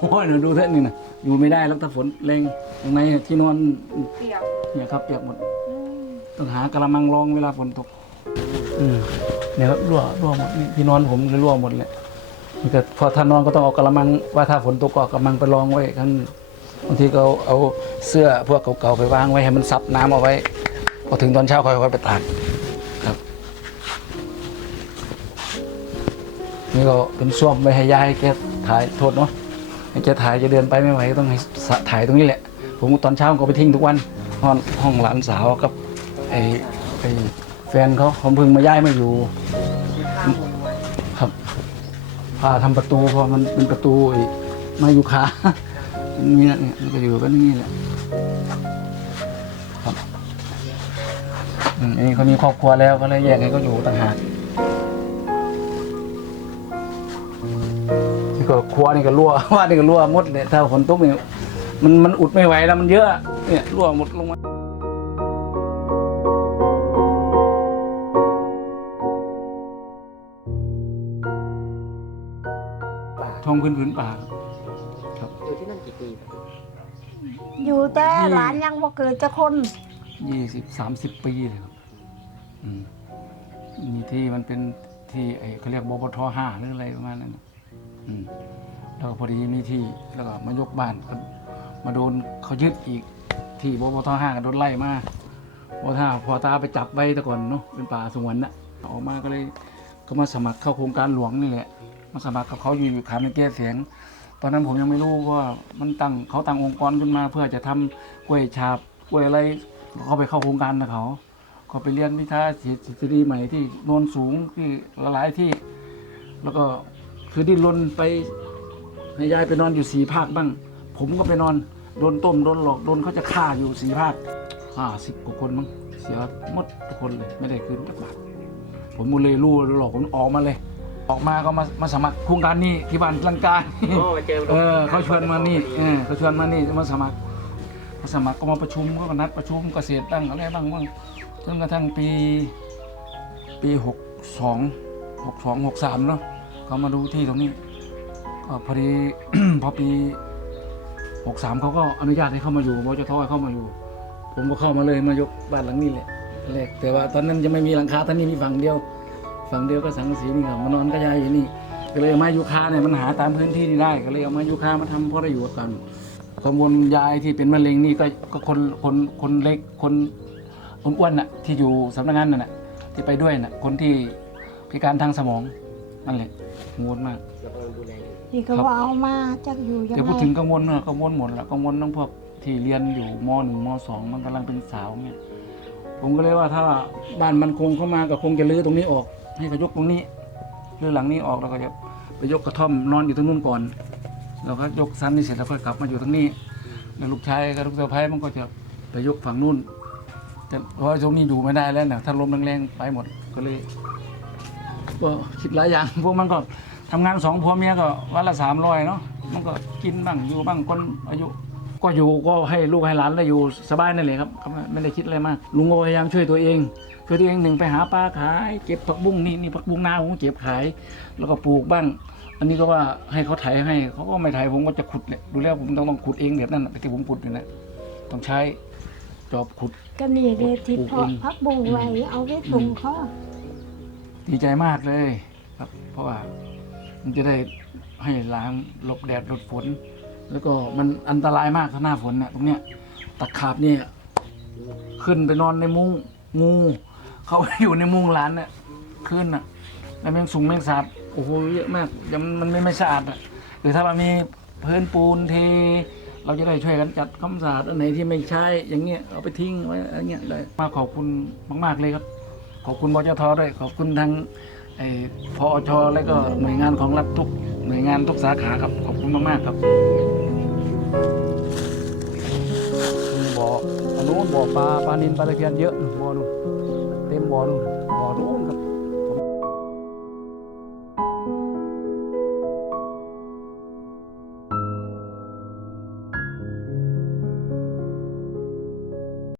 โอ้ยหนูดูเถอะนี่นะอยู่ไม่ได้แล้วถ้าฝนแรงตรงไหนที่นอนเปียกเนี่ยครับเปียกหมดอืมต้องหากระมังรองเวลาฝนตกอืมเนี่ยครับรั่วรั่วหมดนี่ที่นอนผมเลยรั่วหมดเลยนี่ก็พอท่านนอนก็ต้องเอากระมังว่าถ้าฝนตกก็เอากระมังไปรองไว้ข้างบางทีก็เอาเอาเสื้อพวกเก่าๆไปวางไว้ให้มันซับน้ำเอาไว้พอถึงตอนเช้าค่อยๆไปตากครับ นี่ก็เป็นส้วมไม่ให้ยายแกถ่ายโทษเนาะ ให้แกถ่ายจะเดินไปไม่ไหวก็ต้องให้ถ่ายตรงนี้แหละ ผมตอนเช้าก็ไปทิ้งทุกวันห้องห้องหลานสาวกับไอ้ไอ้แฟนเขาผมเพิ่งมาย้ายมาอยู่ครับพาทำประตูพอมันเป็นประตูไอ้มาอยู่คานี่นะเนี่ยก็อยู่กันนี้แหละครับอันนี้เขามีครอบครัวแล้วก็เลยแยกให้เขาอยู่ต่างหาก ก็ครัวนี่ก็รั่ว ว่านี่ก็รั่วหมดเลยถ้าฝนตกเนี่ยมันมันอุดไม่ไหวแล้วมันเยอะเนี่ยรั่วหมดลงมาท้องพื้นพื้นป่าครับอยู่ที่นั่นกี่ปีครับอยู่แต่หลานยังบ่เกิดจะคนยี่สิบสามสิบปีเลยครับอืมมีที่มันเป็นที่ไอ้เขาเรียกบปทห้าหรืออะไรประมาณนั้นน่ะ อืมแล้วก็พอดีมีที่แล้วก็มายกบ้านก็มาโดนเขายึดอีก ที่บปทห้าก็โดนไล่มาบปทห้าพอตาไปจับไว้แต่ก่อนเนาะเป็นป่าสงวนน่ะออกมาก็เลยก็มาสมัครเข้าโครงการหลวงนี่แหละมาสมัครกับเขาอยู่ขามในแก้เสียง ตอนนั้นผมยังไม่รู้ว่ามันตั้งเขาตั้งองค์กรขึ้นมา เพื่อจะทำกล้วยฉาบกล้วยอะไรเขาไปเข้าโครงการนะเขาเขาไปเรียนวิชาศิษฎีใหม่ที่โนนสูงที่หลายๆที่ แล้วก็ คือดิ้นรนไปให้ยายไปนอนอยู่สีภาคบ้าง ผมก็ไปนอนโดนต้มโดนหลอกโดนเขาจะฆ่าอยู่สีภาคห้าสิบกว่าคนมั้งเสียหมดทุกคนเลยไม่ได้คืนสักบาทผมก็เลยรู้หลอกผมออกมาเลย ออกมาก็มามาสมัครโครงการนี้ที่บ้านลังกาอ๋อมาเจอเออเขาชวนมานี่เออเขาชวนมานี่มาสมัครมาสมัครก็มาประชุมก็นัดประชุมเกษตรบ้างอะไรบ้างบ้างจนกระทั่งปีปีหกสองหกสองหกสามเนาะ เขามาดูที่ตรงนี้ก็พอดี พอปีหกสามเขาก็อนุญาตให้เข้ามาอยู่บจทให้เข้ามาอยู่ ผมก็เข้ามาเลยมายกบ้านหลังนี้แหละแรกแต่ว่าตอนนั้นยังไม่มีหลังคาท่านนี้มีฝั่งเดียว ฝั่งเดียวก็สังกะสีนี่ครับมานอนก็ยายอยู่นี่ก็เลยเอาไม้ยูคาเนี่ยมันหาตามพื้นที่นี่ได้ก็เลยเอาไม้ยูคามาทำเพราะได้อยู่กันกังวลยายที่เป็นมะเร็งนี่ก็ก็คนคนคนเล็กคนคนอ้วนน่ะที่อยู่สำนักงานนั่นน่ะที่ไปด้วยน่ะคนที่พิการทางสมองนั่นแหละ กังวลมากเรากำลังดูแลอยู่นี่ก็ว่าเอามาจากอยู่ยังแต่ไงพูดถึงกังวลนะกังวลหมดละกังวลทั้งพวกที่เรียนอยู่มหนึ่งมสองมันกำลังเป็นสาวเนี่ยผมก็เลยว่าถ้าบ้านมันคงเข้ามาก็คงจะรื้อตรงนี้ออก ให้เขายกตรงนี้รื้อหลังนี้ออกแล้วก็จะไปยกกระท่อมนอนอยู่ตรงนู้นก่อนแล้วก็ยกซันนี่เสร็จแล้วก็กลับมาอยู่ตรงนี้แล้วลูกชายกับลูกสะใภ้มันก็จะไปยกฝั่งนู้น แต่เพราะว่าตรงนี้อยู่ไม่ได้แล้วนะถ้าลมแรงๆไปหมดก็เลย ก็คิดหลายอย่าง พวกมันก็ ทำงานสองผัวเมียก็วันละสามร้อยเนาะมันก็กินบ้างอยู่บ้างคนอายุ ก็อยู่ก็ให้ลูกให้หลานได้อยู่สบายนั่นแหละครับครับไม่ได้คิดอะไรมาก ลุงก็พยายามช่วยตัวเองช่วยตัวเองหนึ่งไปหาปลาขาย เก็บผักบุ้งนี่นี่ผักบุ้งนาผมก็เก็บขาย แล้วก็ปลูกบ้าง อันนี้ก็ว่าให้เขาไถให้เขาก็ไม่ไถผมก็จะขุดเนี่ยดูแล้วผมต้องต้องขุดเองแบบนั้นน่ะที่ผมขุดอยู่นะต้องใช้จอบขุดก็นี่เดทิเพาะพักบุ้งไว้เอาไว้ปรุงเขาดีใจมากเลยครับ เพราะว่า มันจะได้ให้ล้างหลบแดดหลบฝน แล้วก็มันอันตรายมากถ้าหน้าฝนเนี่ยตรงเนี้ยตะขาบเนี่ยขึ้นไปนอนในมุ้งงูเขาอยู่ในมุ้งร้านเนี่ยขึ้นอะแล้วแมงสุงแมงสาบโอ้โหเยอะมากยังมันไม่ไม่สะอาดอะหรือถ้ามันมีพื้นปูนเท เราจะได้ช่วยกันจัดความสะอาดอันไหนที่ไม่ใช้อย่างเงี้ยเอาไปทิ้งไว้อะไรเงี้ยเลยมาขอบคุณมาก ๆเลยครับ ขอบคุณบจทด้วยขอบคุณทาง ไอ้พอชและก็หน่วยงานของรัฐทุกหน่วยงานทุกสาขาครับขอบคุณมากๆครับมีบ่ออันนู้นบ่อปลาปลานินปลาตะเพียนเยอะบ่อนู่นเต็มบ่อนู่นบ่อนู้นครับ